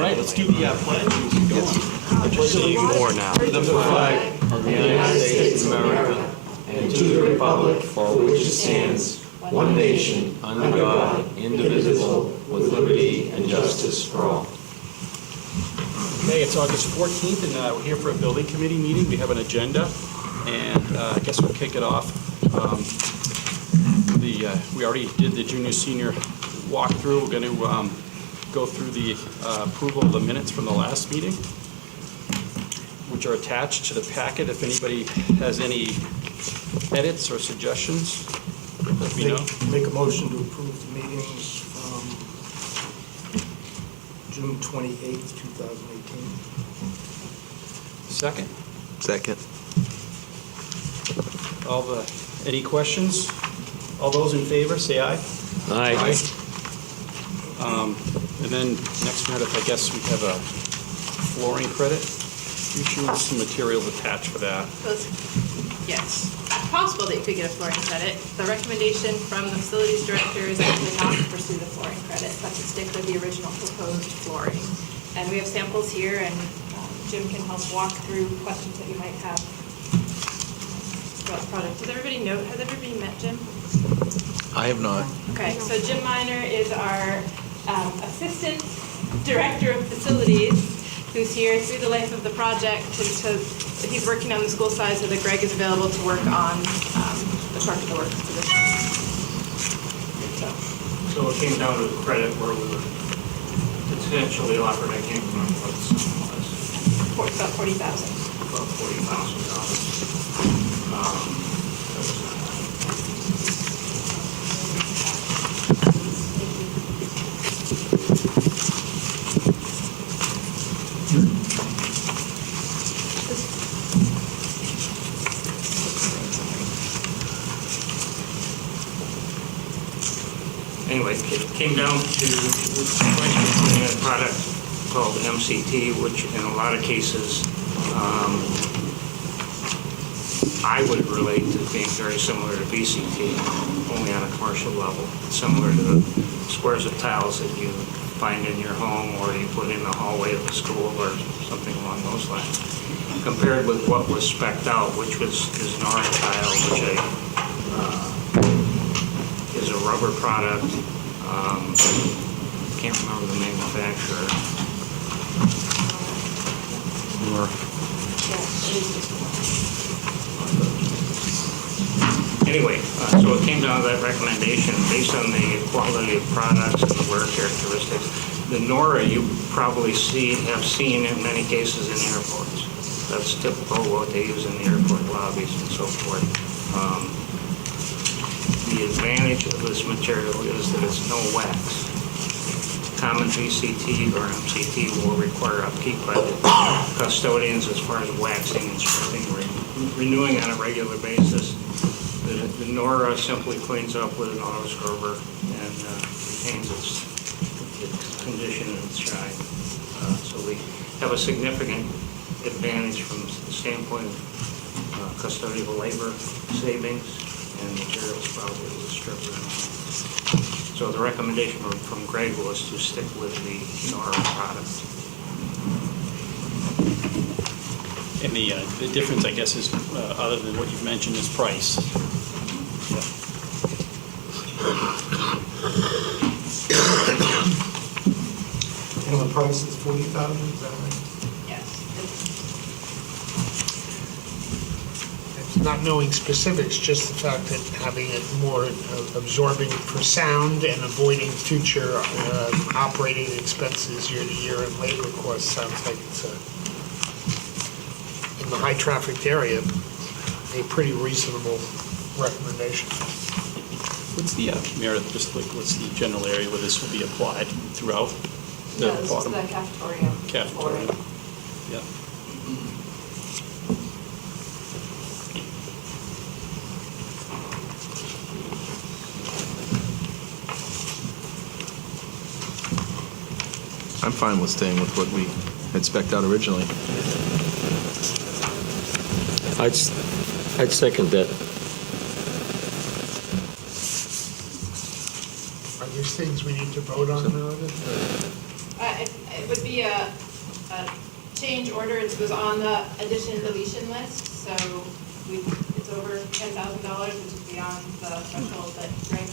All right, let's do the pledge. Let's see more now. To the flag of the United States of America and to the republic for which it stands, one nation, under God, indivisible, with liberty and justice for all. Okay, it's August 14th, and we're here for a building committee meeting. We have an agenda, and I guess we'll kick it off. We already did the junior-senior walkthrough. We're going to go through the approval of the minutes from the last meeting, which are attached to the packet. If anybody has any edits or suggestions, let me know. Make a motion to approve the meetings from June 28th, 2018. Second? Second. Any questions? All those in favor, say aye. Aye. And then next, Meredith, I guess we have a flooring credit. You choose some materials attached for that. Yes, possible that you could get a flooring credit. The recommendation from the facilities director is actually not to pursue the flooring credit, but to stick with the original proposed flooring. And we have samples here, and Jim can help walk through questions that you might have about the product. Has everybody met Jim? I have not. Okay, so Jim Miner is our assistant director of facilities, who's here through the life of the project, and so he's working on the school side so that Greg is available to work on the clerk of the works position. So it came down to the credit where we were potentially offered, I can't remember what the sum was. About $40,000. About $40,000. Anyway, it came down to the question of putting a product called MCT, which in a lot of cases I would relate to being very similar to BCT, only on a commercial level, similar to the squares of tiles that you find in your home or you put in the hallway of the school or something along those lines. Compared with what was spec'd out, which is Nora tile, which is a rubber product. Can't remember the manufacturer. Anyway, so it came down to that recommendation based on the quality of products and the wear characteristics. The Nora you probably have seen in many cases in airports. That's typical what they use in the airport lobbies and so forth. The advantage of this material is that it's no wax. Common VCT or MCT will require upkeep by the custodians as far as waxing and stripping, renewing on a regular basis. The Nora simply cleans up with an auto scrubber and retains its condition and its shine. So we have a significant advantage from the standpoint of custodial labor savings and materials probably with stripper. So the recommendation from Greg was to stick with the Nora product. And the difference, I guess, is other than what you've mentioned, is price. And the price is $40,000, is that right? Yes. It's not knowing specifics, just the fact that having it more absorbing for sound and avoiding future operating expenses year to year and labor costs sounds like it's in the high trafficked area a pretty reasonable recommendation. What's the, Meredith, just like, what's the general area where this will be applied throughout the No, this is bottom? the cafeteria. Cafeteria. Yeah. I'm fine with staying with what we had spec'd out originally. I'd second that. Are these things we need to vote on, Meredith? it would be a change order. It was on the addition deletion list, so it's over $10,000, which is beyond the threshold that Greg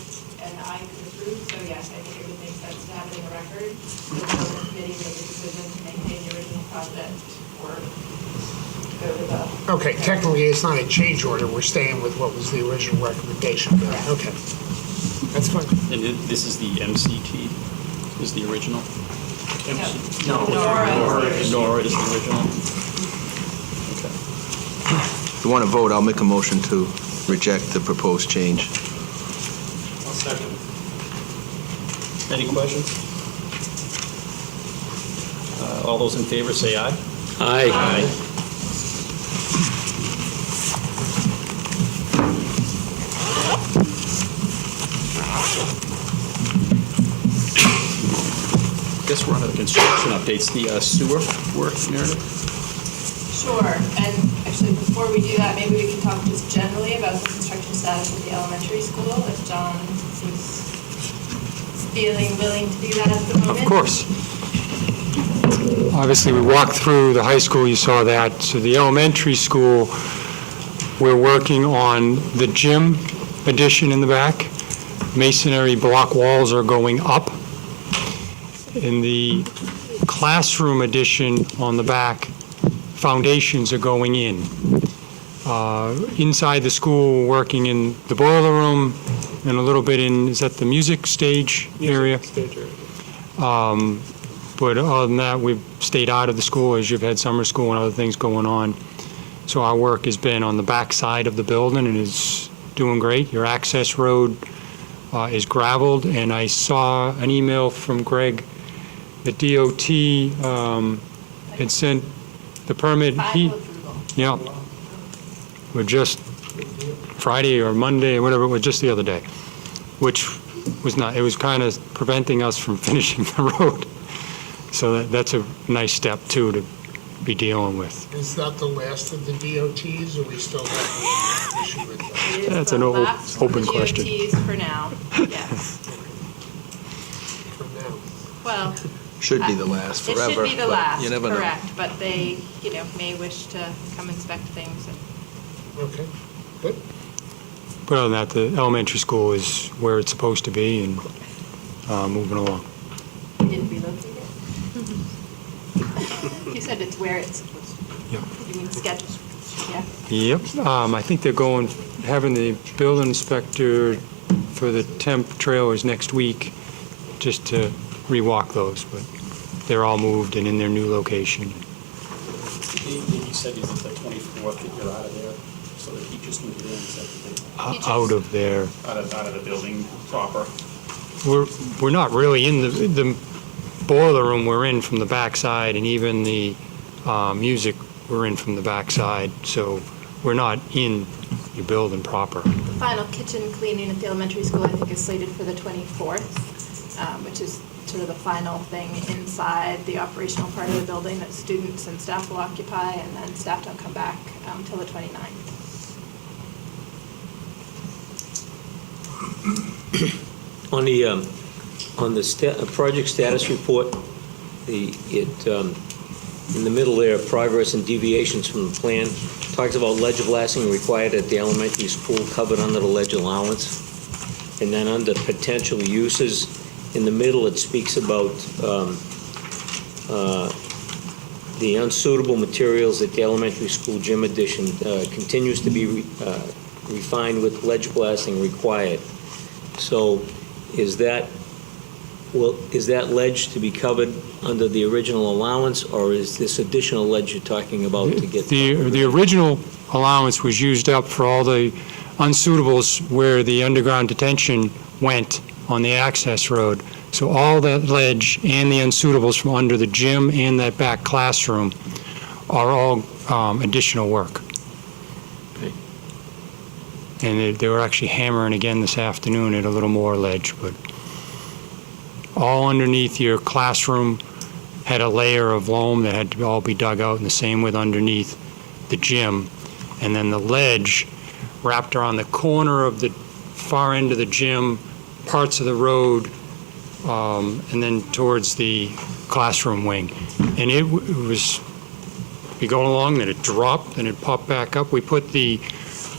and I could approve. So yes, I think it would make sense to have it in the record. The building committee made the decision to maintain the original project or go to the. Okay, technically, it's not a change order, we're staying with what was the original recommendation. Okay, that's fine. And this is the MCT, is the original? No. Nora is the original? Okay. If you want to vote, I'll make a motion to reject the proposed change. I'll second. Any questions? All those in favor say aye. Aye. Guess we're on to the construction updates, the sewer work, Meredith? Sure, and actually, before we do that, maybe we can talk just generally about the construction status of the elementary school, if John is feeling willing to do that at the moment. Of course. Obviously, we walked through the high school, you saw that. So the elementary school, we're working on the gym addition in the back. Masonry block walls are going up. In the classroom addition on the back, foundations are going in. Inside the school, we're working in the boiler room and a little bit in, is that the music stage area? But other than that, we've stayed out of the school as you've had summer school and other things going on. So our work has been on the back side of the building and is doing great. Your access road is gravelled, and I saw an email from Greg. The DOT had sent the permit. Final approval. Yeah. We're just Friday or Monday or whatever, it was just the other day, which was not, it was kind of preventing us from finishing the road. So that's a nice step, too, to be dealing with. Is that the last of the DOTs, or we still have an issue with that? It is That's the an last of open the question. GOTs for now, yes. For now. Well, Should be the last it forever. should be the but last, You never know. correct, but they, may wish to come inspect things. Okay, good. But other than that, the elementary school is where it's supposed to be and moving along. You didn't relocate it? You said it's where it's supposed to be. Yeah. You mean schedule? Yeah. Yep, I think they're having the building inspector for the temp trailers next week, just to rewalk those, but they're all moved and in their new location. You said is it the 24th that you're out of there, so that he just moved in, is that the Out of there. out of the building proper? We're not really in the boiler room, we're in from the backside, and even the music, we're in from the backside, so we're not in the building proper. The final kitchen cleaning at the elementary school, I think, is slated for the 24th, which is sort of the final thing inside the operational part of the building that students and staff will occupy, and then staff don't come back till the 29th. On the project status report, in the middle there, progress and deviations from the plan, talks about ledge blasting required at the elementary school covered under the ledge allowance. And then under potential uses, in the middle, it speaks about the unsuitable materials at the elementary school gym addition continues to be refined with ledge blasting required. So is that ledge to be covered under the original allowance, or is this additional ledge you're talking about to get? The original allowance was used up for all the unsuitables where the underground detention went on the access road. So all that ledge and the unsuitables from under the gym and that back classroom are all additional work. Okay. And they were actually hammering again this afternoon at a little more ledge, but all underneath your classroom had a layer of loam that had to all be dug out, and the same with underneath the gym. And then the ledge wrapped around the corner of the far end of the gym, parts of the road, and then towards the classroom wing. And it was, be going along, then it dropped, then it popped back up. We put the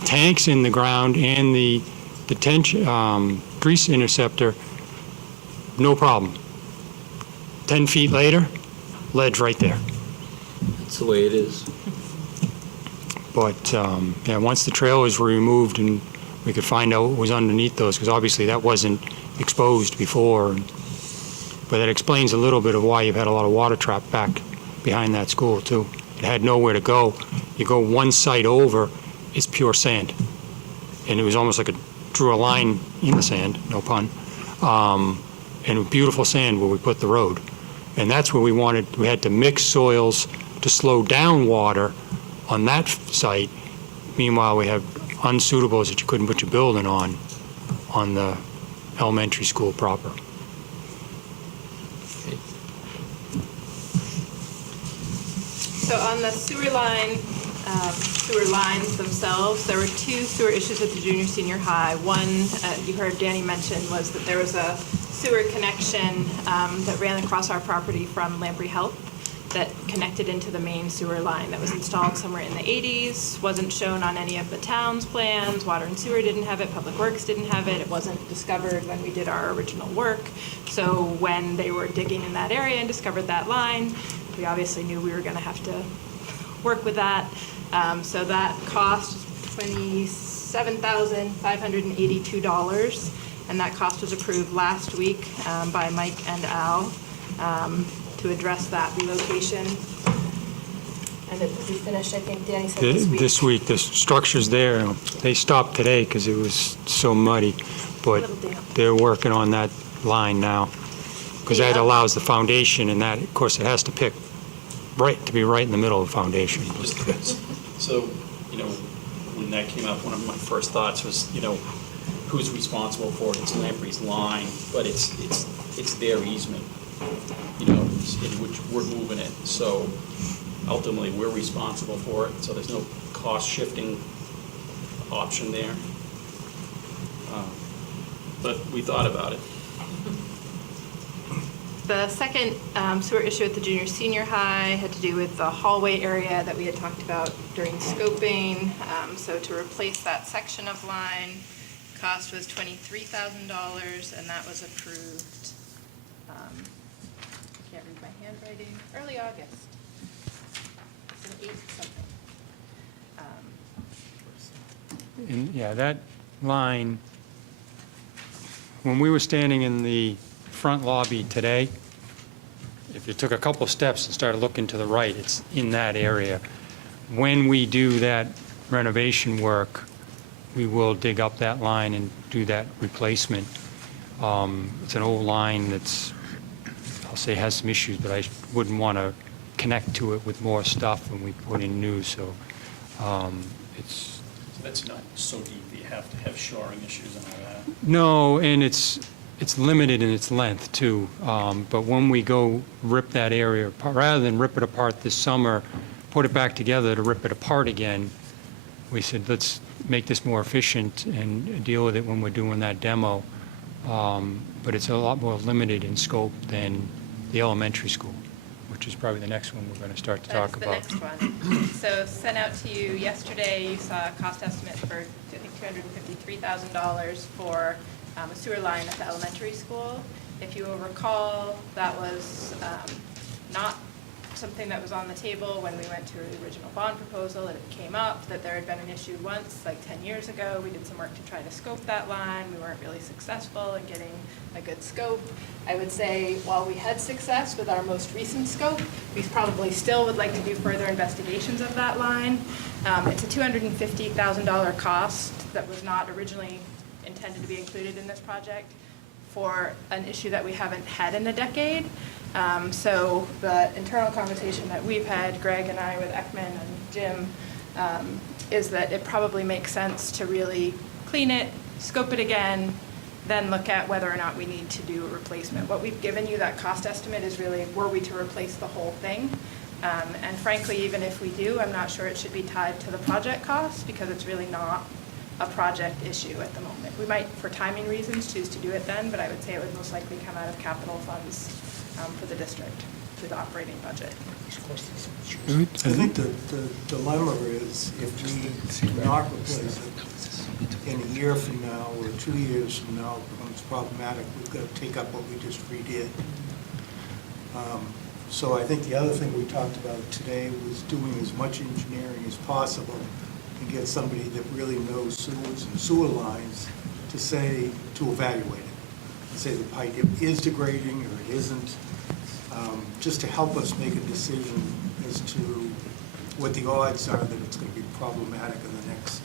tanks in the ground and the detention, grease interceptor, no problem. 10 feet later, ledge right there. That's the way it is. But, yeah, once the trailers were removed and we could find out what was underneath those, because obviously that wasn't exposed before. But that explains a little bit of why you've had a lot of water trapped back behind that school, too. It had nowhere to go. You go one site over, it's pure sand. And it was almost like drew a line in the sand, no pun, and beautiful sand where we put the road. And that's where we had to mix soils to slow down water on that site. Meanwhile, we have unsuitables that you couldn't put your building on the elementary school proper. So on the sewer lines themselves, there were two sewer issues at the junior senior high. One, you heard Danny mention, was that there was a sewer connection that ran across our property from Lamprey Health that connected into the main sewer line that was installed somewhere in the 80s, wasn't shown on any of the town's plans. Water and Sewer didn't have it, Public Works didn't have it, it wasn't discovered when we did our original work. So when they were digging in that area and discovered that line, we obviously knew we were gonna have to work with that. So that cost $27,582, and that cost was approved last week by Mike and Al to address that relocation. And it will be finished, I think Danny said this week. This week, the structure's there. They stopped today because it was so muddy, but Little damp. they're working on that line now. Because that Yeah. allows the foundation, and that, of course, it has to pick to be right in the middle of the foundation. So, when that came up, one of my first thoughts was, who's responsible for it? It's Lamprey's line, but it's their easement, which we're moving it. So ultimately, we're responsible for it, so there's no cost shifting option there. But we thought about it. The second sewer issue at the junior senior high had to do with the hallway area that we had talked about during scoping. So to replace that section of line, cost was $23,000, and that was approved, I can't read my handwriting, early August. It's an 8 something. And, yeah, that line, when we were standing in the front lobby today, if you took a couple steps and started looking to the right, it's in that area. When we do that renovation work, we will dig up that line and do that replacement. It's an old line that's, I'll say, has some issues, but I wouldn't want to connect to it with more stuff when we put in new, so it's... So that's not so deep that you have to have shoring issues and all that. No, and it's limited in its length, too. But when we go rip that area apart, rather than rip it apart this summer, put it back together to rip it apart again, we said, let's make this more efficient and deal with it when we're doing that demo. But it's a lot more limited in scope than the elementary school, which is probably the next one we're going to start to talk about. That's the next one. So sent out to you yesterday, you saw a cost estimate for, I think, $253,000 for a sewer line at the elementary school. If you will recall, that was not something that was on the table when we went to the original bond proposal. It came up that there had been an issue once, like 10 years ago. We did some work to try to scope that line. We weren't really successful in getting a good scope. I would say while we had success with our most recent scope, we probably still would like to do further investigations of that line. It's a $250,000 cost that was not originally intended to be included in this project for an issue that we haven't had in a decade. So the internal conversation that we've had, Greg and I with Ekman and Jim, is that it probably makes sense to really clean it, scope it again, then look at whether or not we need to do a replacement. What we've given you, that cost estimate, is really, were we to replace the whole thing? And frankly, even if we do, I'm not sure it should be tied to the project cost, because it's really not a project issue at the moment. We might, for timing reasons, choose to do it then, but I would say it would most likely come out of capital funds for the district. through the operating budget. I think the dilemma is if we do not replace it in a year from now or 2 years from now, it becomes problematic. We've got to take up what we just redid. So I think the other thing we talked about today was doing as much engineering as possible and get somebody that really knows sewers and sewer lines to evaluate it. And say the pipe is degrading or it isn't, just to help us make a decision as to what the odds are that it's going to be problematic in the next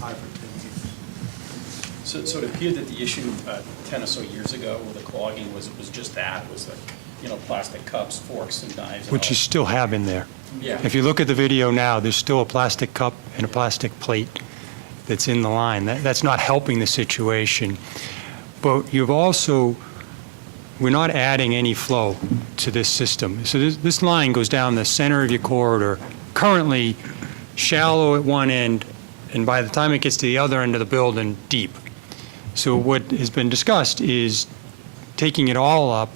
5 or 10 years. So it appeared that the issue 10 or so years ago with the clogging was just that, was the, plastic cups, forks, and knives. Which you still have in there. Yeah. If you look at the video now, there's still a plastic cup and a plastic plate that's in the line. That's not helping the situation. But you've also, we're not adding any flow to this system. So this line goes down the center of your corridor, currently shallow at one end, and by the time it gets to the other end of the building, deep. So what has been discussed is taking it all up,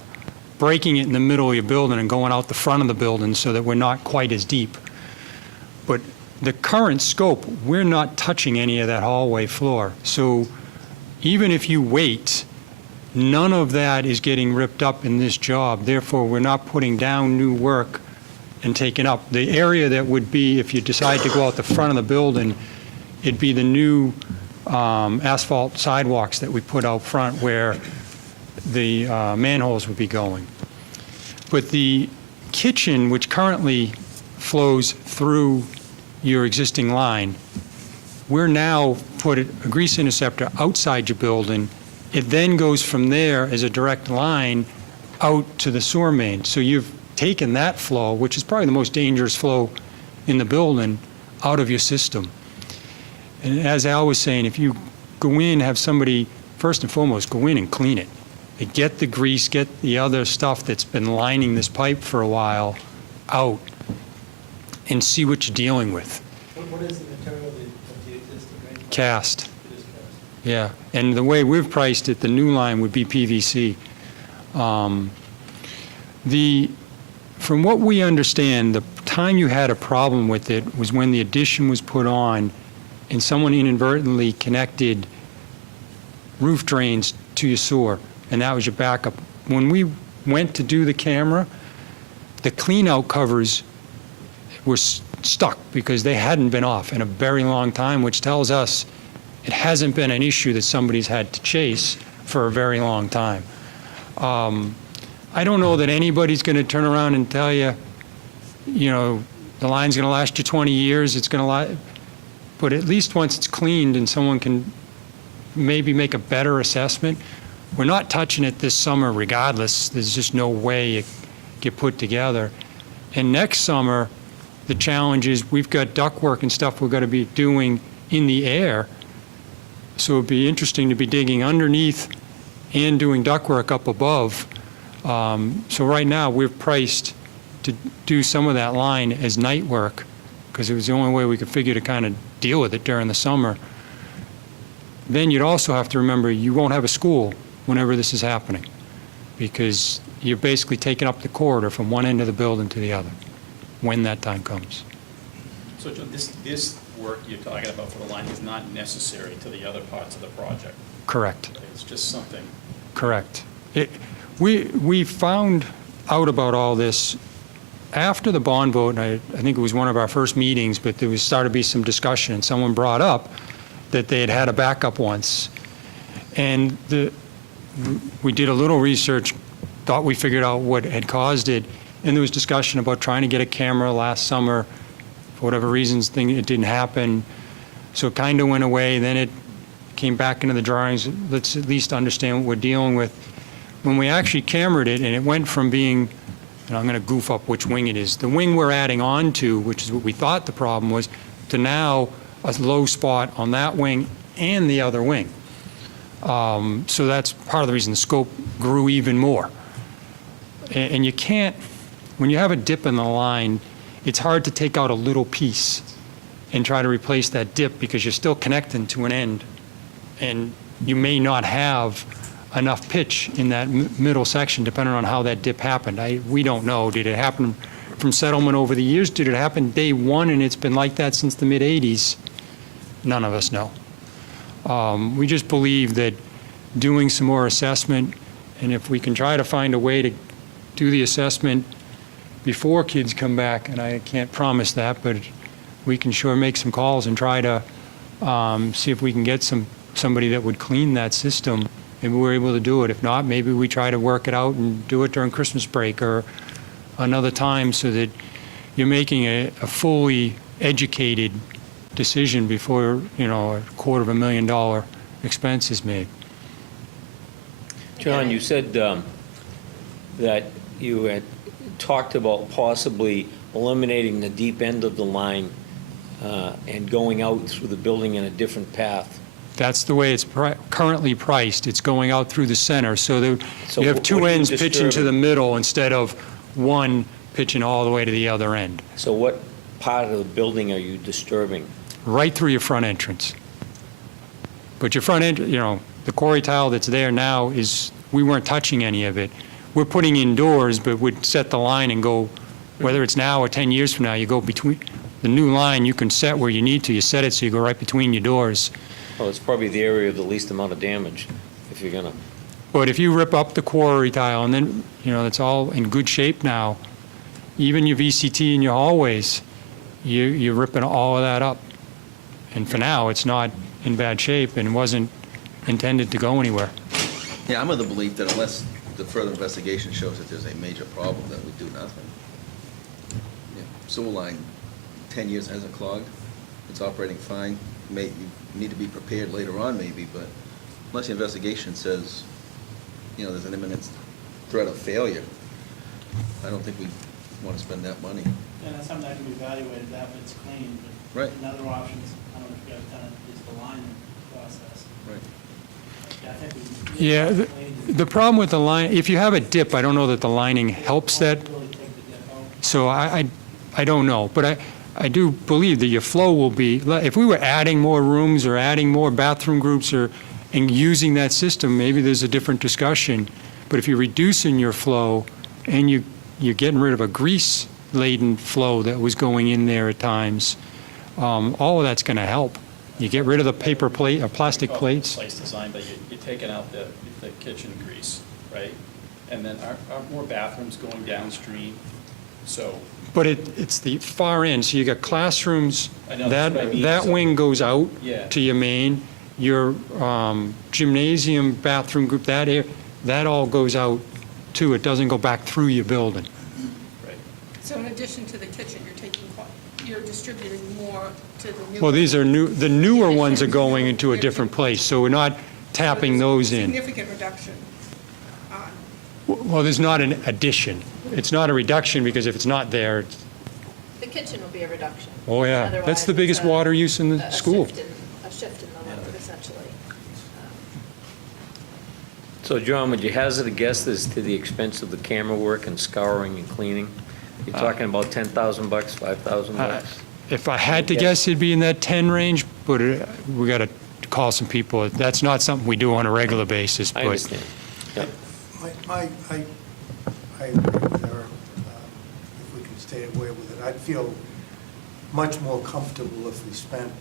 breaking it in the middle of your building and going out the front of the building so that we're not quite as deep. But the current scope, we're not touching any of that hallway floor. So even if you wait, none of that is getting ripped up in this job. Therefore, we're not putting down new work and taking up. The area that would be, if you decide to go out the front of the building, it'd be the new asphalt sidewalks that we put out front where the manholes would be going. But the kitchen, which currently flows through your existing line, we're now put a grease interceptor outside your building. It then goes from there as a direct line out to the sewer main. So you've taken that flow, which is probably the most dangerous flow in the building, out of your system. And as Al was saying, if you go in, have somebody, first and foremost, go in and clean it. Get the grease, get the other stuff that's been lining this pipe for a while out, and see what you're dealing with. What is the material of the existing drain? Cast. It is cast. Yeah, and the way we've priced it, the new line would be PVC. From what we understand, the time you had a problem with it was when the addition was put on and someone inadvertently connected roof drains to your sewer, and that was your backup. When we went to do the camera, the clean-out covers were stuck because they hadn't been off in a very long time, which tells us it hasn't been an issue that somebody's had to chase for a very long time. I don't know that anybody's going to turn around and tell you, the line's going to last you 20 years, it's going to last, but at least once it's cleaned and someone can maybe make a better assessment. We're not touching it this summer regardless. There's just no way it get put together. And next summer, the challenge is we've got ductwork and stuff we're going to be doing in the air. So it'd be interesting to be digging underneath and doing ductwork up above. So right now, we've priced to do some of that line as night work because it was the only way we could figure to kind of deal with it during the summer. Then you'd also have to remember you won't have a school whenever this is happening because you're basically taking up the corridor from one end of the building to the other when that time comes. So Joe, this work you're talking about for the line is not necessary to the other parts of the project. Correct. It's just something. Correct. We found out about all this after the bond vote, and I think it was one of our first meetings, but there was started to be some discussion, and someone brought up that they had had a backup once. And we did a little research, thought we figured out what had caused it, and there was discussion about trying to get a camera last summer. For whatever reasons, it didn't happen. So it kind of went away. Then it came back into the drawings. Let's at least understand what we're dealing with. When we actually cameraed it, and it went from being, and I'm going to goof up which wing it is, the wing we're adding on to, which is what we thought the problem was, to now a low spot on that wing and the other wing. So that's part of the reason the scope grew even more. And you can't, when you have a dip in the line, it's hard to take out a little piece and try to replace that dip because you're still connecting to an end. And you may not have enough pitch in that middle section, depending on how that dip happened. We don't know. Did it happen from settlement over the years? Did it happen day one and it's been like that since the mid-'80s? None of us know. We just believe that doing some more assessment, and if we can try to find a way to do the assessment before kids come back, and I can't promise that, but we can sure make some calls and try to see if we can get somebody that would clean that system. Maybe we're able to do it. If not, maybe we try to work it out and do it during Christmas break or another time, so that you're making a fully educated decision before, a $250,000 expense is made. John, you said that you had talked about possibly eliminating the deep end of the line and going out through the building in a different path. That's the way it's currently priced. It's going out through the center, so that So you have what two are you ends pitching to disturbing? the middle instead of one pitching all the way to the other end, So what part of the building are you disturbing? right through your front entrance. But your front end, the quarry tile that's there now we weren't touching any of it. We're putting indoors, but we'd set the line and go, whether it's now or 10 years from now, you go between, the new line you can set where you need to. You set it so you go right between your doors. Well, it's probably the area of the least amount of damage, if you're gonna. But if you rip up the quarry tile and then, it's all in good shape now, even your VCT in your hallways, you're ripping all of that up. And for now, it's not in bad shape and wasn't intended to go anywhere. Yeah, I'm of the belief that unless the further investigation shows that there's a major problem, that we do nothing. Yeah, sewer line, 10 years hasn't clogged, it's operating fine. You need to be prepared later on maybe, but unless the investigation says, there's an imminent threat of failure, I don't think we want to spend that money. And that's something that can be evaluated after it's clean, but Right. another option is, I don't know if you guys done it, is the lining process. Right. I think we. Yeah, the problem with the line, if you have a dip, I don't know that the lining helps that. Really take the dip out. So I don't know, but I do believe that your flow will be, if we were adding more rooms or adding more bathroom groups and using that system, maybe there's a different discussion. But if you're reducing your flow and you're getting rid of a grease-laden flow that was going in there at times, all of that's going to help. You get rid of the paper plate or plastic plates. Place design, but you're taking out the kitchen grease, right? And then aren't more bathrooms going downstream? So, But it's the far end, so you got classrooms, I know, that's what I mean. that So- wing goes out Yeah. to your main, your gymnasium, bathroom group, that all goes out too. It doesn't go back through your building. right. So in addition to the kitchen, you're distributing more to the new. Well, these are the newer ones are going into a different place, so we're not tapping those in. Significant reduction on. Well, there's not an addition. It's not a reduction, because if it's not there, The kitchen will be a reduction. oh yeah, Otherwise, that's the it's biggest water use in the a school. shift in the load, essentially. So, John, would you hazard a guess as to the expense of the camera work and scouring and cleaning? You're talking about $10,000, $5,000? If I had to guess, it'd be in that 10 range, but we got to call some people. That's not something we do on a regular basis. I But understand. Yeah. I agree with her. If we can stay away with it, I'd feel much more comfortable if we spent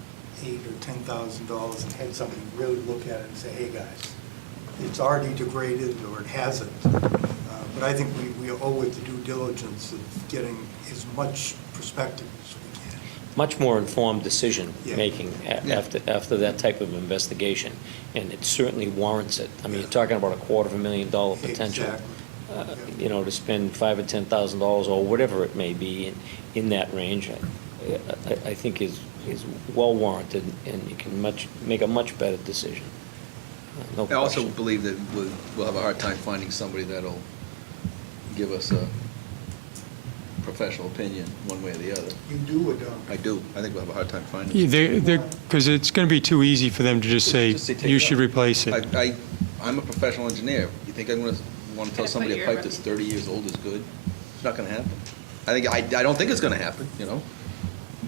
$8,000 or $10,000 and had somebody really look at it and say, hey, guys, it's already degraded or it hasn't. But I think we owe it the due diligence of getting as much perspective as we can. Much more informed decision-making Yeah. after that type of investigation, and it certainly warrants it. I mean, you're talking about $250,000 potential. Exactly. To spend $5,000 or $10,000 or whatever it may be in that range, I think is well warranted, and you can make a much better decision. No I also question. believe that we'll have a hard time finding somebody that'll give us a professional opinion one way or the other. You do or don't? I do. I think we'll have a hard time finding. Because it's going to be too easy for them to just say, Just say, take you it should out. replace it. I'm a professional engineer. You think I'm going to want to tell Gotta somebody put a your- pipe that's 30 years old is good? It's not going to happen. I don't think it's going to happen,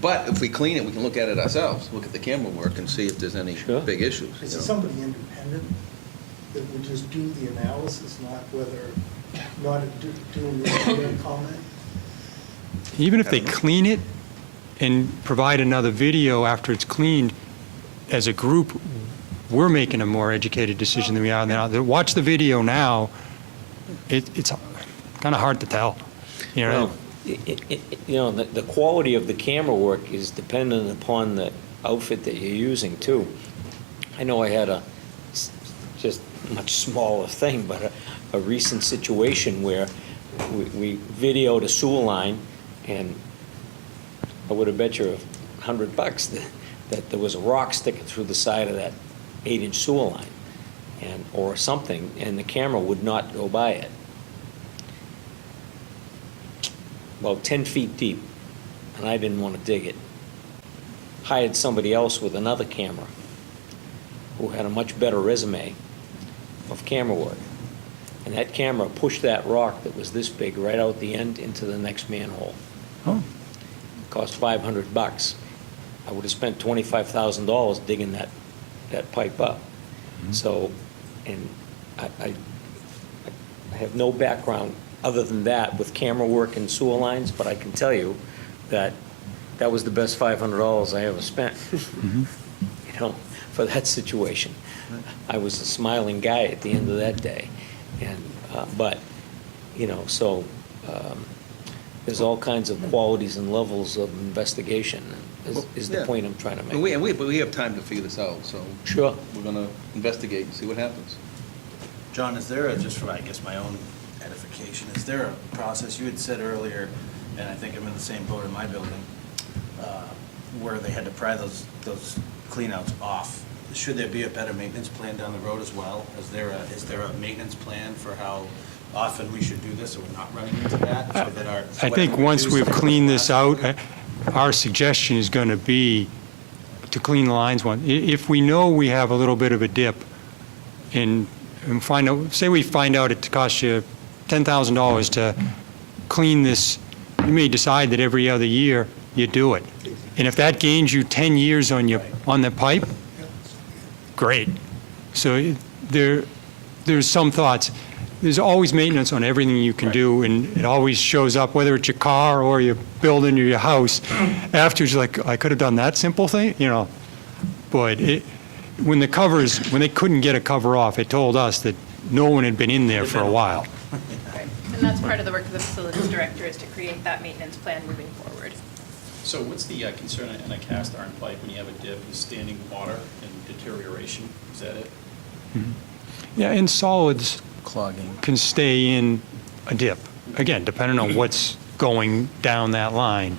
But if we clean it, we can look at it ourselves, look at the camera work and see if there's any Sure. big issues. Is it somebody independent? that would just do the analysis, not doing the comment? Even if they clean it and provide another video after it's cleaned, as a group, we're making a more educated decision than we are now. Watch the video now, it's kind of hard to tell, you know? Well, the quality of the camera work is dependent upon the outfit that you're using, too. I know I had just much smaller thing, but a recent situation where we videoed a sewer line, and I would have bet you $100 that there was a rock sticking through the side of that 8-inch sewer line, or something, and the camera would not go by it. About 10 feet deep, and I didn't want to dig it. Hired somebody else with another camera who had a much better resume of camera work. And that camera pushed that rock that was this big right out the end into the next manhole. Oh. Cost $500. I would have spent $25,000 digging that pipe up. So, and I have no background other than that with camera work and sewer lines, but I can tell you that that was the best $500 I ever spent, you know, for that situation. I was a smiling guy at the end of that day. And, but, you know, so there's all kinds of qualities and levels of investigation is the point I'm trying to make. But we have time to figure this out, so. Sure. We're gonna investigate and see what happens. John, is there just for, I guess, my own edification, is there a process, you had said earlier, and I think I'm in the same boat in my building, where they had to pry those cleanouts off? Should there be a better maintenance plan down the road as well? Is there a maintenance plan for how often we should do this, so we're not running into that? So that our I think once we've cleaned this out, our suggestion is going to be to clean the lines one. If we know we have a little bit of a dip and find out, say we find out it costs you $10,000 to clean this, you may decide that every other year you do it. And if that gains you 10 years on the pipe, great. So there's some thoughts. There's always maintenance on everything you can do, and it always shows up, whether it's your car or your building or your house. Afterwards, you're like, I could have done that simple thing, you know. But when they couldn't get a cover off, it told us that no one had been in there for a while. And that's part of the work of the facilities director, is to create that maintenance plan moving forward. So what's the concern in a cast iron pipe when you have a dip, is standing water and deterioration? Is that it? Yeah, and solids Clogging. can stay in a dip, again, depending on what's going down that line.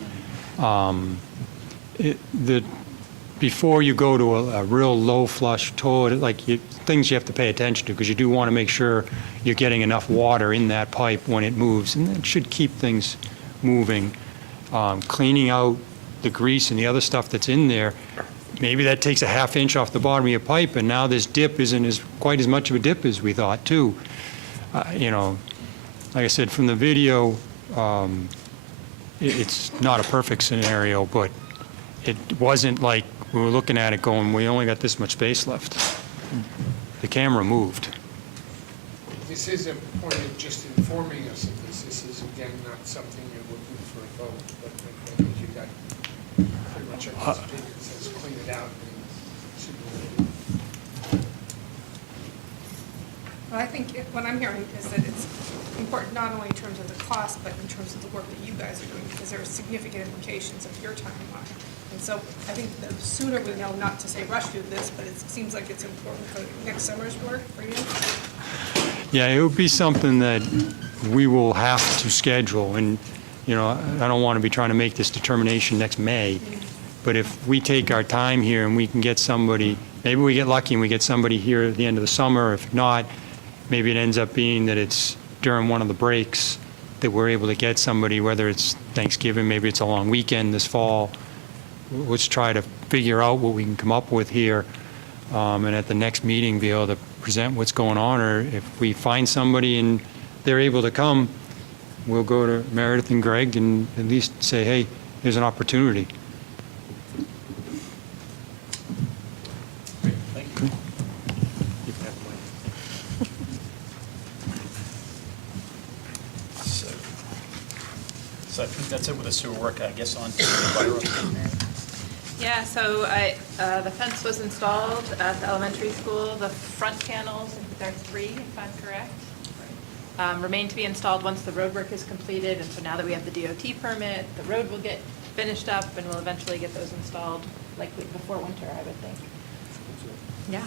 Before you go to a real low flush toilet, things you have to pay attention to, because you do want to make sure you're getting enough water in that pipe when it moves, and that should keep things moving. Cleaning out the grease and the other stuff that's in there, maybe that takes a ½ inch off the bottom of your pipe, and now this dip isn't quite as much of a dip as we thought, too. You know, like I said, from the video, it's not a perfect scenario, but it wasn't like we were looking at it going, we only got this much space left. The camera moved. This is a point of just informing us of this. This is, again, not something you're looking for a vote, but I think you got pretty much our opinion says clean it out. Well, I think what I'm hearing is that it's important not only in terms of the cost, but in terms of the work that you guys are doing, because there are significant implications of your timeline. And so I think the sooner we know, not to say rush through this, but it seems like it's important for next summer's work for you. Yeah, it would be something that we will have to schedule, and, you know, I don't want to be trying to make this determination next May, but if we take our time here and we can get somebody, maybe we get lucky and we get somebody here at the end of the summer. If not, maybe it ends up being that it's during one of the breaks that we're able to get somebody, whether it's Thanksgiving, maybe it's a long weekend this fall. Let's try to figure out what we can come up with here, and at the next meeting be able to present what's going on, or if we find somebody and they're able to come, we'll go to Meredith and Greg and at least say, hey, here's an opportunity. Thank you. That's it with the sewer work, I guess, on to the fire update. Yeah, so the fence was installed at the elementary school. The front panels, I think there are 3, if I'm correct, remain to be installed once the road work is completed. And so now that we have the DOT permit, the road will get finished up and we'll eventually get those installed likely before winter, I would think. Yeah.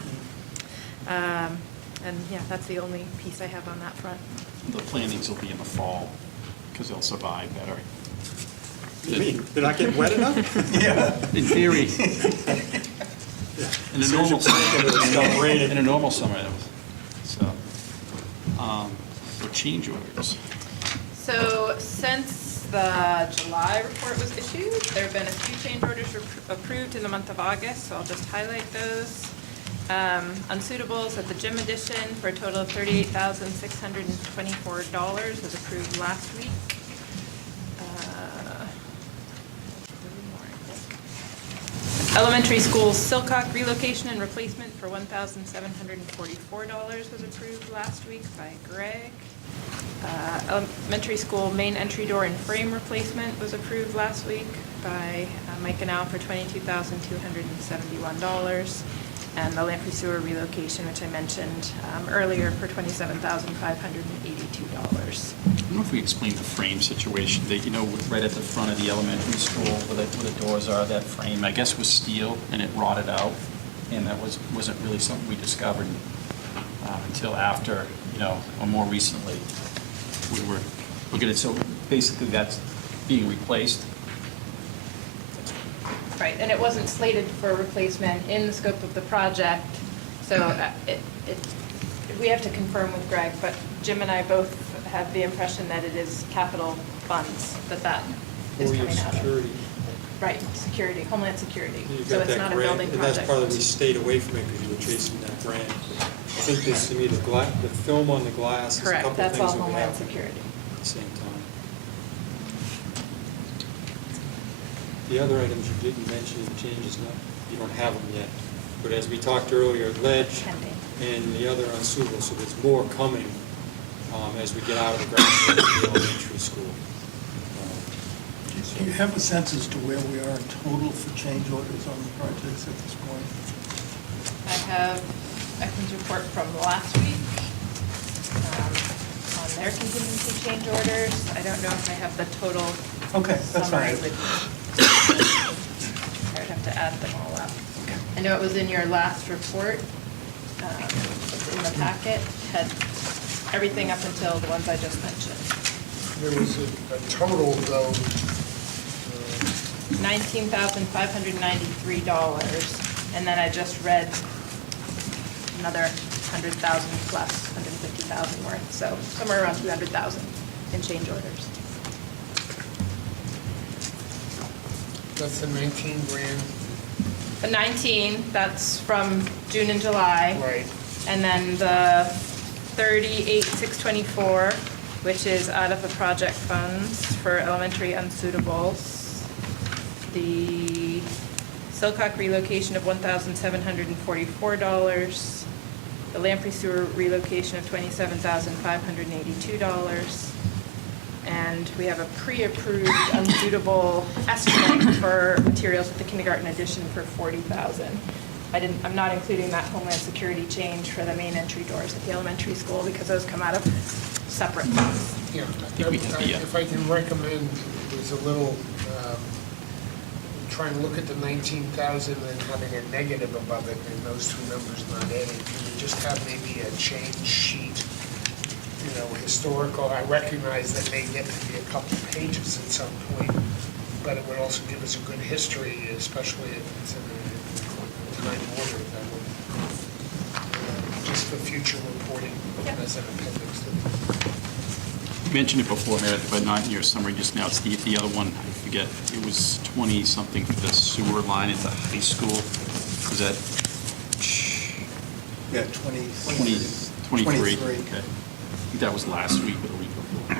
And yeah, that's the only piece I have on that front. The plantings will be in the fall, because they'll survive better. You mean, they're not getting wet enough? Yeah. In theory. In a normal summer. In a normal summer, that was, so. For change orders. So since the July report was issued, there have been a few change orders approved in the month of August, so I'll just highlight those. Unsuitables at the gym addition for a total of $38,624 was approved last week. Elementary school Silcock relocation and replacement for $1,744 was approved last week by Greg. Elementary school main entry door and frame replacement was approved last week by Mike and Al for $22,271. And the Lamprey sewer relocation, which I mentioned earlier, for $27,582. I don't know if we explained the frame situation, that, you know, right at the front of the elementary school where the doors are, that frame, I guess, was steel and it rotted out. And that wasn't really something we discovered until after, you know, or more recently, we were looking at it. So basically that's being replaced. Right, and it wasn't slated for replacement in the scope of the project, so we have to confirm with Greg, but Jim and I both have the impression that it is capital funds that is coming out of. Right, security, Homeland Security. You So got it's that not a grant, building and project. that's part of we stayed away from it because you were chasing that grant. I think this, to me, the film on the glass is a couple Correct, things that's all that we Homeland have Security. at the same time. The other items you didn't mention in the changes, you don't have them yet. But as we talked earlier, ledge Pending. and the other unsuitable, so there's more coming as we get out of the ground floor of the elementary school. Do you have a sense as to where we are in total for change orders on the projects at this point? I have Eckman's report from last week on their contingency change orders. I don't know if I have the total Okay, that's summary fine. with me. I'd have to add them all up. I know it was in your last report, it's in the packet, had everything up until the ones I just mentioned. There was a total, though, $19,593, and then I just read another 100,000 plus, 150,000 worth, so somewhere around 200,000 in change orders. that's the 19 grand, The 19, that's from June and July. right? And then the 38,624, which is out of the project funds for elementary unsuitables. The Silcock relocation of $1,744. The Lamprey sewer relocation of $27,582. And we have a pre-approved unsuitable estimate for materials at the kindergarten addition for $40,000. I'm not including that Homeland Security change for the main entry doors at the elementary school because those come out of separate funds. Yeah, think we have the, if I can recommend, there's a little, try and look at the 19,000 and having a negative above it and those two numbers not adding. Can you just have maybe a change sheet, you know, historical? I recognize that may get to be a couple of pages at some point, but it would also give us a good history, especially if it's in a time order that would, just for future reporting as an appendix to the. You mentioned it before, Meredith, but not in your summary just now. It's the other one, I forget, it was 20-something for the sewer line at the high school. Was that Yeah, 23? Okay. I think that was last week or the week before.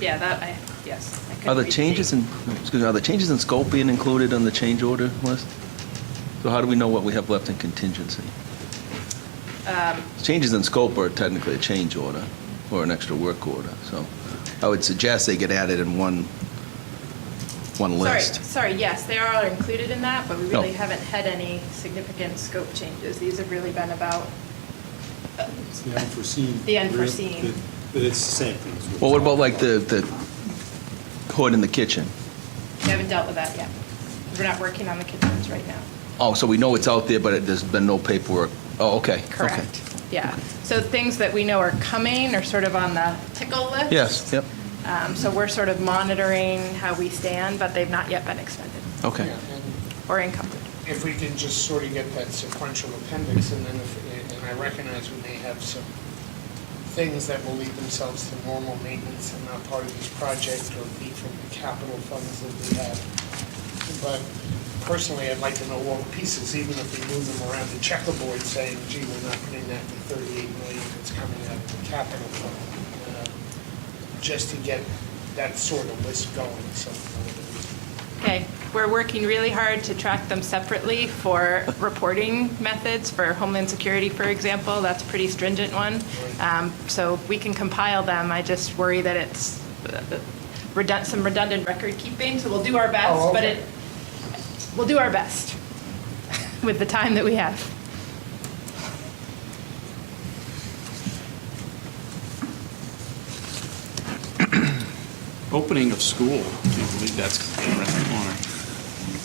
Yeah, yes. I couldn't Are the read changes date. are the changes in scope being included on the change order list? So how do we know what we have left in contingency? Changes in scope are technically a change order or an extra work order, so. I would suggest they get added in one list. Sorry, yes, they are included in that, but we really Oh. haven't had any significant scope changes. These have really been about It's the unforeseen. The unforeseen. But it's the same thing. Well, what about like the hood in the kitchen? We haven't dealt with that yet. We're not working on the kitchens right now. Oh, so we know it's out there, but there's been no paperwork. Oh, okay. Okay. Correct. Yeah. So things that we know are coming are sort of on the tickle list. Yes, yep. So we're sort of monitoring how we stand, but they've not yet been expended Okay. Yeah, and or encumbered. if we can just sort of get that sequential appendix, and then and I recognize we may have some things that will lead themselves to normal maintenance and not part of this project or be from the capital funds that we have. But personally, I'd like to know all the pieces, even if we move them around the checkerboard, saying, gee, we're not putting that in the 38 million, it's coming out of the capital fund, just to get that sort of list going, so. Okay, we're working really hard to track them separately for reporting methods for Homeland Security, for example. That's a pretty stringent one. So we can compile them. I just worry that it's some redundant record keeping. So we'll do our best, Oh, but okay. we'll do our best with the time that we have. Opening of school, I can't believe that's around the corner.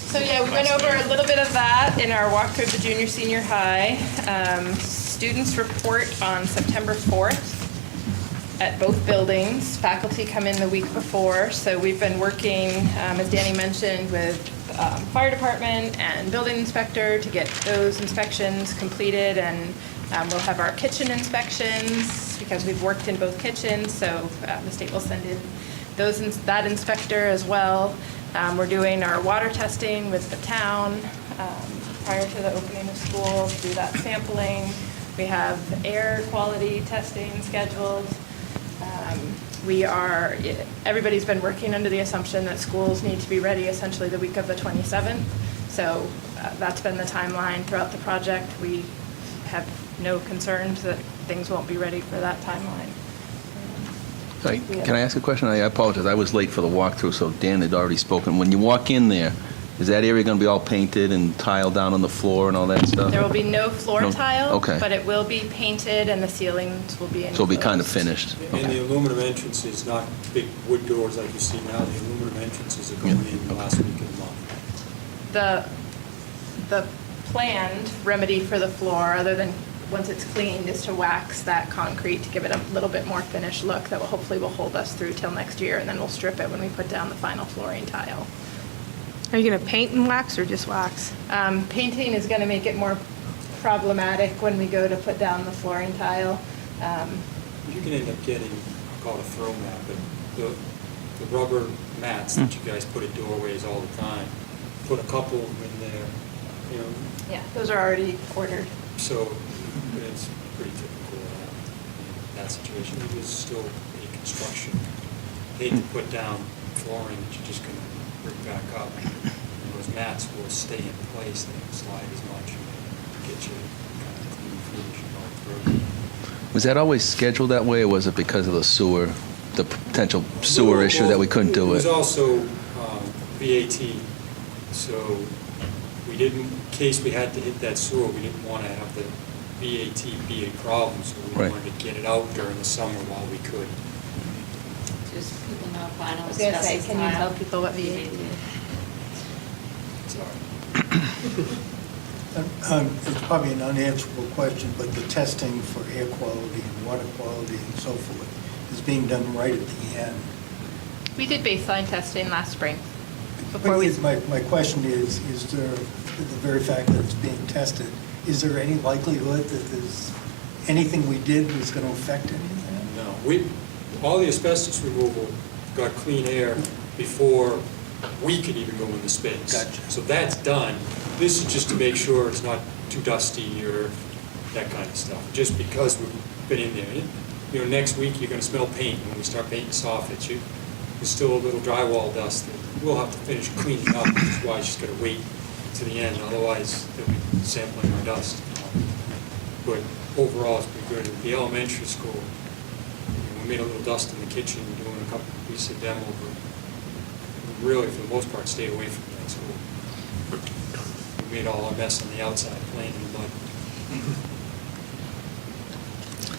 So yeah, we went over a little bit of that in our walk through the junior, senior high. Students report on September 4th at both buildings. Faculty come in the week before. So we've been working, as Danny mentioned, with fire department and building inspector to get those inspections completed. And we'll have our kitchen inspections because we've worked in both kitchens. So the state will send in that inspector as well. We're doing our water testing with the town prior to the opening of school, to do that sampling. We have air quality testing scheduled. Everybody's been working under the assumption that schools need to be ready essentially the week of the 27th. So that's been the timeline throughout the project. We have no concerns that things won't be ready for that timeline. Sorry, can I ask a question? I apologize. I was late for the walkthrough, so Dan had already spoken. When you walk in there, is that area going to be all painted and tiled down on the floor and all that stuff? There will be no floor No? tile, Okay. but it will be painted and the ceilings will be enclosed. So it'll be kind of finished? And the Okay. aluminum entrance is not big wood doors like you see now. The aluminum entrances are going in the last week of the month. The planned remedy for the floor, other than once it's cleaned, is to wax that concrete to give it a little bit more finished look that will hopefully hold us through till next year, and then we'll strip it when we put down the final flooring tile. Are you going to paint and wax or just wax? Painting is going to make it more problematic when we go to put down the flooring tile. You can end up getting, I call it a throw mat, but the rubber mats that you guys put at doorways all the time, put a couple in there, you know, Yeah, those are already ordered. so it's pretty typical in that situation. It is still a construction. Hate to put down flooring that you're just going to bring back up. And those mats will stay in place, they don't slide as much, get you kind of clean finish all through. Was that always scheduled that way, or was it because of the sewer, the potential sewer issue that we couldn't do It was it? also VAT, so we didn't, in case we had to hit that sewer, we didn't want to have the VAT be a problem, so we Right. wanted to get it out during the summer while we could. Just people know final I was going to say, can you tell specified. people what VAT is? Sorry. It's probably an unanswerable question, but the testing for air quality and water quality and so forth is being done right at the end. We did baseline testing last spring. Before we, My question is there, the very fact that it's being tested, is there any likelihood that there's, anything we did was going to affect anything? No, all the asbestos removal got clean air before we could even go into space. Gotcha. So that's done. This is just to make sure it's not too dusty or that kind of stuff, just because we've been in there. You know, next week you're gonna smell paint when we start painting soffits. There's still a little drywall dust that we'll have to finish cleaning up, which is why she's gotta wait to the end, otherwise they'll be sampling our dust. But overall, it's been good. At the elementary school, we made a little dust in the kitchen, doing a couple lease a demo, but we really, for the most part, stayed away from that school. We made all our mess on the outside, playing in the mud.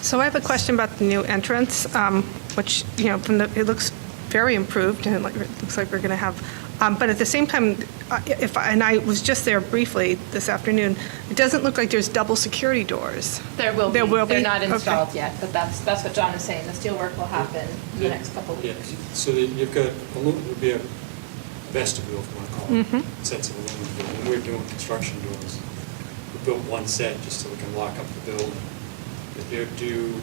So I have a question about the new entrance, which, it looks very improved, and it looks like we're going to have, but at the same time, and I was just there briefly this afternoon, it doesn't look like there's double security doors. There will be. There will be? They're not Okay. installed yet, but that's what John is saying. The steel work will happen in the next couple of Yeah, weeks. so that you've got, there'll be a vestibule, if you want to call it, sets of aluminum doors. When we're doing construction doors, we built one set just so we can lock up the building. But they're due,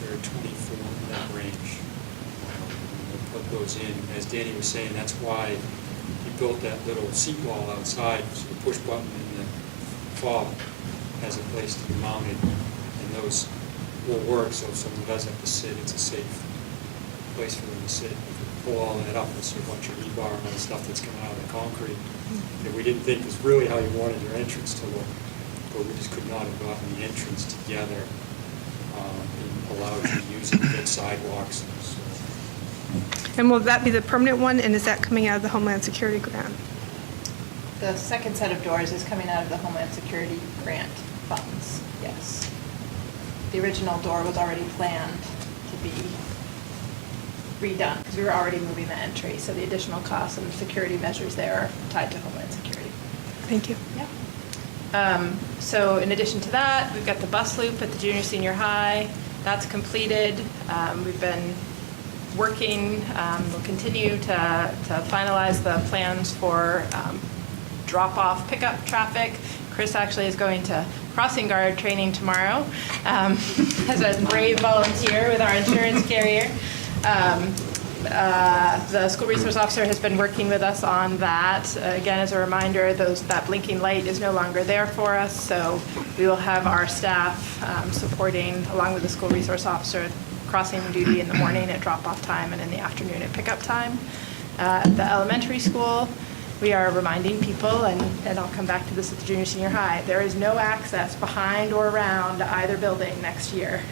they're 24 in that range. We'll put those in. As Danny was saying, that's why he built that little seat wall outside, so the push button in the fob has a place to be mounted, and those will work, so if someone does have to sit, it's a safe place for them to sit. If you pull all that up, it's a bunch of rebar and other stuff that's coming out of the concrete that we didn't think was really how you wanted your entrance to look, but we just could not have gotten the entrance together and allowed you to use it to get sidewalks. So, And will that be the permanent one, and is that coming out of the Homeland Security grant? The second set of doors is coming out of the Homeland Security grant funds, yes. The original door was already planned to be redone, because we were already moving the entry, so the additional costs and security measures there are tied to Homeland Security. Thank you. Yeah. So in addition to that, we've got the bus loop at the junior senior high. That's completed. We've been working, we'll continue to finalize the plans for drop-off pickup traffic. Chris actually is going to crossing guard training tomorrow as a brave volunteer with our insurance carrier. The school resource officer has been working with us on that. Again, as a reminder, that blinking light is no longer there for us, so we will have our staff supporting, along with the school resource officer, crossing duty in the morning at drop-off time and in the afternoon at pickup time. At the elementary school, we are reminding people, and I'll come back to this at the junior senior high, there is no access behind or around either building next year.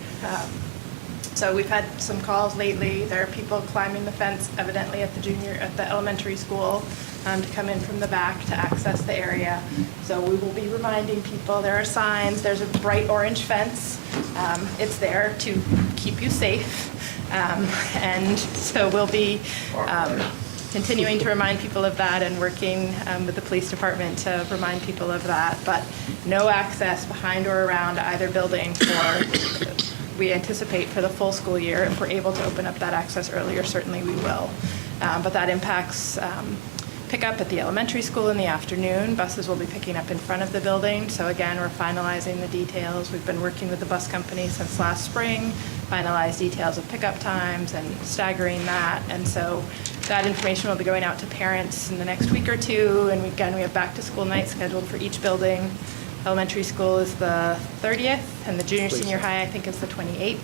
So we've had some calls lately. There are people climbing the fence evidently at the elementary school to come in from the back to access the area. So we will be reminding people, there are signs, there's a bright orange fence. It's there to keep you safe. And so we'll be continuing to remind people of that and working with the police department to remind people of that. But no access behind or around either building we anticipate for the full school year. If we're able to open up that access earlier, certainly we will. But that impacts pickup at the elementary school in the afternoon. Buses will be picking up in front of the building. So again, we're finalizing the details. We've been working with the bus company since last spring, finalized details of pickup times and staggering that. And so that information will be going out to parents in the next week or two. And again, we have back to school night scheduled for each building. Elementary school is the 30th, and the junior senior high, I think, is the 28th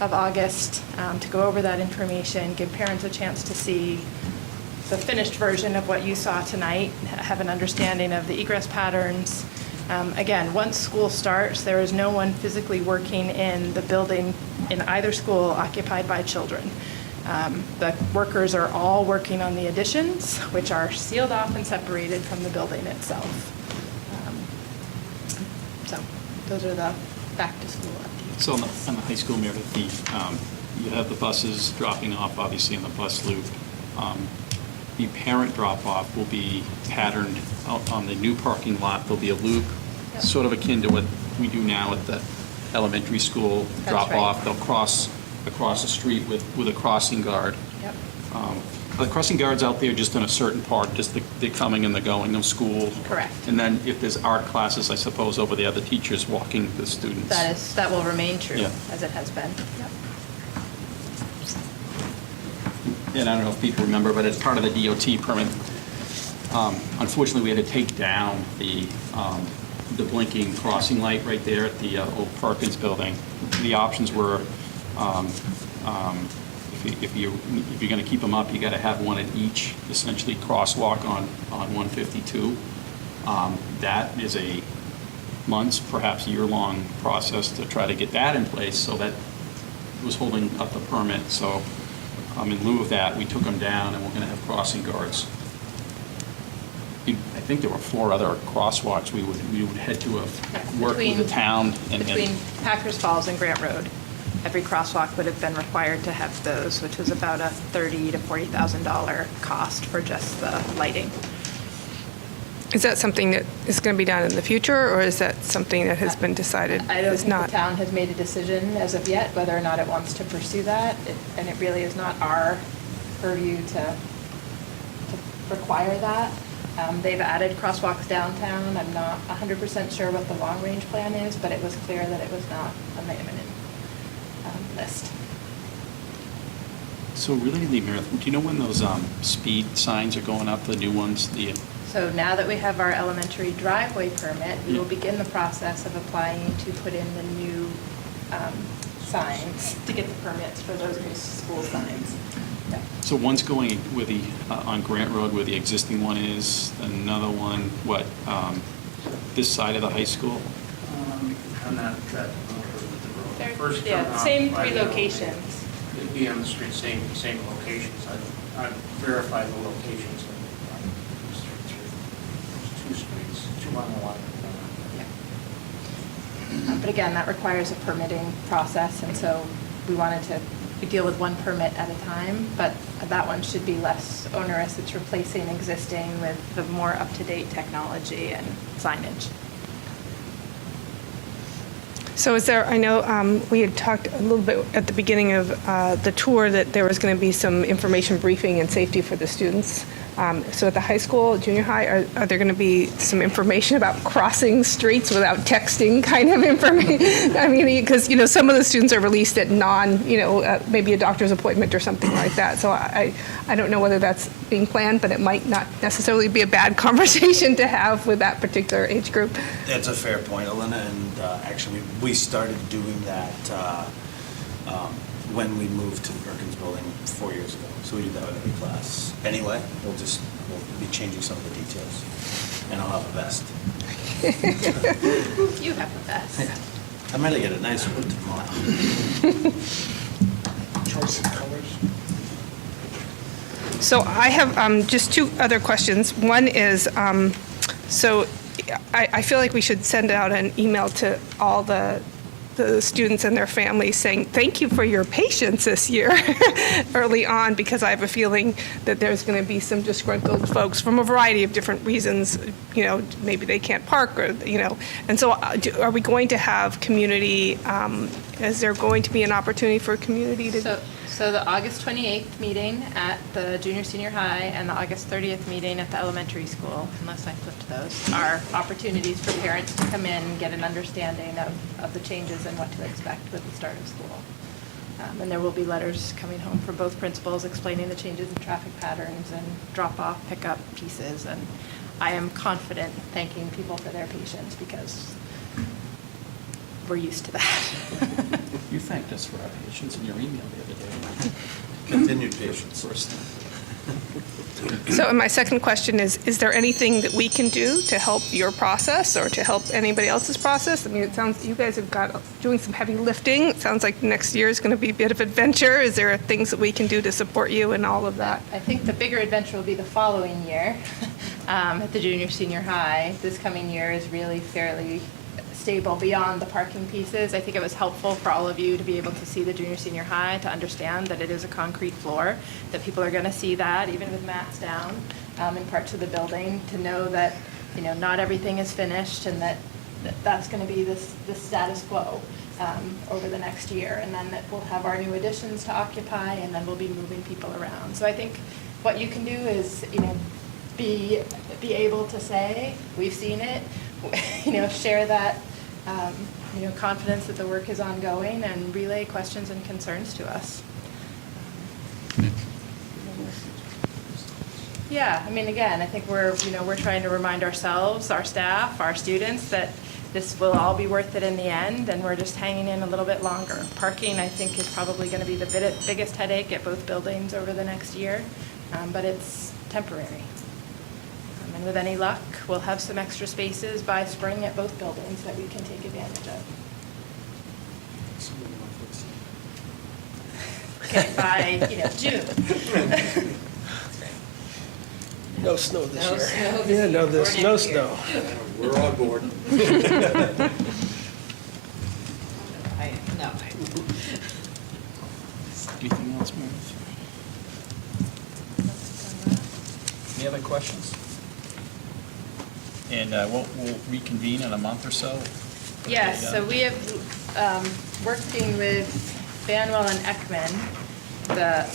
of August, to go over that information, give parents a chance to see the finished version of what you saw tonight, have an understanding of the egress patterns. Again, once school starts, there is no one physically working in the building in either school occupied by children. The workers are all working on the additions, which are sealed off and separated from the building itself. So those are the back-to-school updates. So on the high school, Meredith, you have the buses dropping off, obviously, in the bus loop. The parent drop-off will be patterned out on the new parking lot. There'll be a loop, sort of akin to what we do now at the elementary school drop-off. Right. They'll cross across the street with a crossing guard. Yep. Are the crossing guards out there just in a certain part, just the coming and the going of school? Correct. And then if there's art classes, I suppose, over the other teachers walking the students? That will remain true, Yeah. as it has been. Yep. And I don't know if people remember, but as part of the DOT permit, unfortunately, we had to take down the blinking crossing light right there at the old Perkins building. The options were, if you're going to keep them up, you got to have one at each, essentially, crosswalk on 152. That is a months, perhaps year-long process to try to get that in place, so that was holding up the permit. So In lieu of that, we took them down, and we're going to have crossing guards. I think there were 4 other crosswalks we would head to work with the town. Between Packers Falls and Grant Road, every crosswalk would have been required to have those, which was about a $30,000 to $40,000 cost for just the lighting. Is that something that is going to be done in the future, or is that something that has been decided I don't is think not? the town has made a decision as of yet whether or not it wants to pursue that, and it really is not our purview to require that. They've added crosswalks downtown. I'm not 100% sure what the long-range plan is, but it was clear that it was not on the imminent list. So really, Lee Meredith, do you know when those speed signs are going up, the new ones? So now that we have our elementary driveway permit, we will begin the process of applying to put in the new signs to get the permits for those new school signs. Yeah. So one's going with on Grant Road where the existing one is, another one, this side of the high school? I'm not that familiar with the road. They're- First yeah, turn on same by 3 the- locations. It'd be on the street, same locations. I verified the locations on Street 3. There's 2 streets, 2 on the line. But again, that requires a permitting process, and so we wanted to deal with one permit at a time, but that one should be less onerous. It's replacing existing with the more up-to-date technology and signage. So is there, I know we had talked a little bit at the beginning of the tour that there was going to be some information briefing and safety for the students. So at the high school, junior high, are there going to be some information about crossing streets without texting kind of information? I mean, because, some of the students are released at maybe a doctor's appointment or something like that. So I don't know whether that's being planned, but it might not necessarily be a bad conversation to have with that particular age group. That's a fair point, Elena, and actually, we started doing that when we moved to the Perkins building 4 years ago. So we did that with every class. Anyway, we'll be changing some of the details, and I'll have a vest. You have the best. Yeah. I might get a nice one tomorrow. Choice of colors. So I have just 2 other questions. One is, so I feel like we should send out an email to all the students and their families saying, thank you for your patience this year early on, because I have a feeling that there's going to be some disgruntled folks from a variety of different reasons. Maybe they can't park and so are we going to have community, is there going to be an opportunity for community to? So the August 28th meeting at the junior senior high and the August 30th meeting at the elementary school, unless I flipped those, are opportunities for parents to come in and get an understanding of the changes and what to expect with the start of school. And there will be letters coming home from both principals explaining the changes in traffic patterns and drop-off, pick-up pieces. And I am confident thanking people for their patience because we're used to that. You thanked us for our patience in your email the other day. Continued patience. So my second question is there anything that we can do to help your process or to help anybody else's process? I mean, it sounds you guys have got doing some heavy lifting. It sounds like next year is going to be a bit of adventure. Is there things that we can do to support you and all of that? I think the bigger adventure will be the following year at the junior senior high. This coming year is really fairly stable beyond the parking pieces. I think it was helpful for all of you to be able to see the junior senior high, to understand that it is a concrete floor, that people are going to see that even with mats down in parts of the building, to know that not everything is finished and that's going to be the status quo over the next year, and then that we'll have our new additions to occupy, and then we'll be moving people around. So I think what you can do is be able to say we've seen it, share that confidence that the work is ongoing, and relay questions and concerns to us. Yeah, I mean, again, I think we're trying to remind ourselves, our staff, our students, that this will all be worth it in the end, and we're just hanging in a little bit longer. Parking, I think, is probably going to be the biggest headache at both buildings over the next year, but it's temporary. And with any luck, we'll have some extra spaces by spring at both buildings that we can take advantage of. Newmarket by, June. No snow No snow this Yeah, year no, or there's next no year. snow. We're on board. No. Anything else, Mary? Any other questions? And we'll reconvene in a month or so? Yes, so we have, working with Banwell and Ekman, the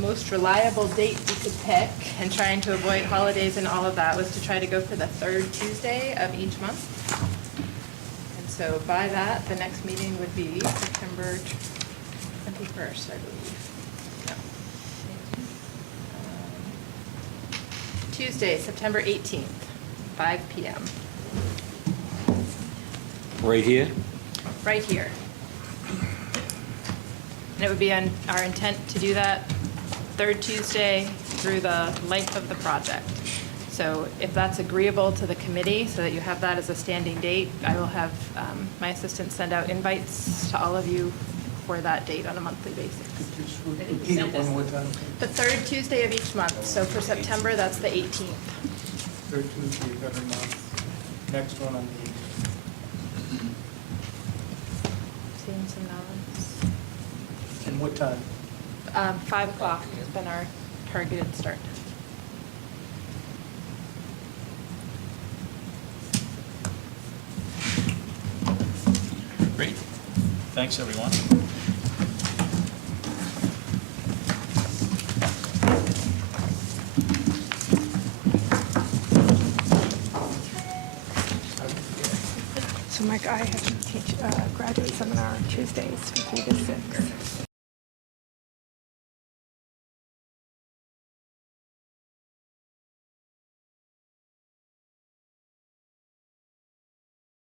most reliable date we could pick, and trying to avoid holidays and all of that, was to try to go for the third Tuesday of each month. And so by that, the next meeting would be September 21st, I believe. No. Tuesday, September 18th, 5 PM, Right here? right here. And it would be our intent to do that third Tuesday through the length of the project. So if that's agreeable to the committee, so that you have that as a standing date, I will have my assistant send out invites to all of you for that date on a monthly basis. Repeat it one more time. The third Tuesday of each month, so for September, that's the 18th. Third Tuesday of every month. Next one on the Seeing some nods. and what time? 5 o'clock has been our targeted start. Great. Thanks, everyone. So Mike, I have to teach a graduate seminar Tuesdays from 3 to 6.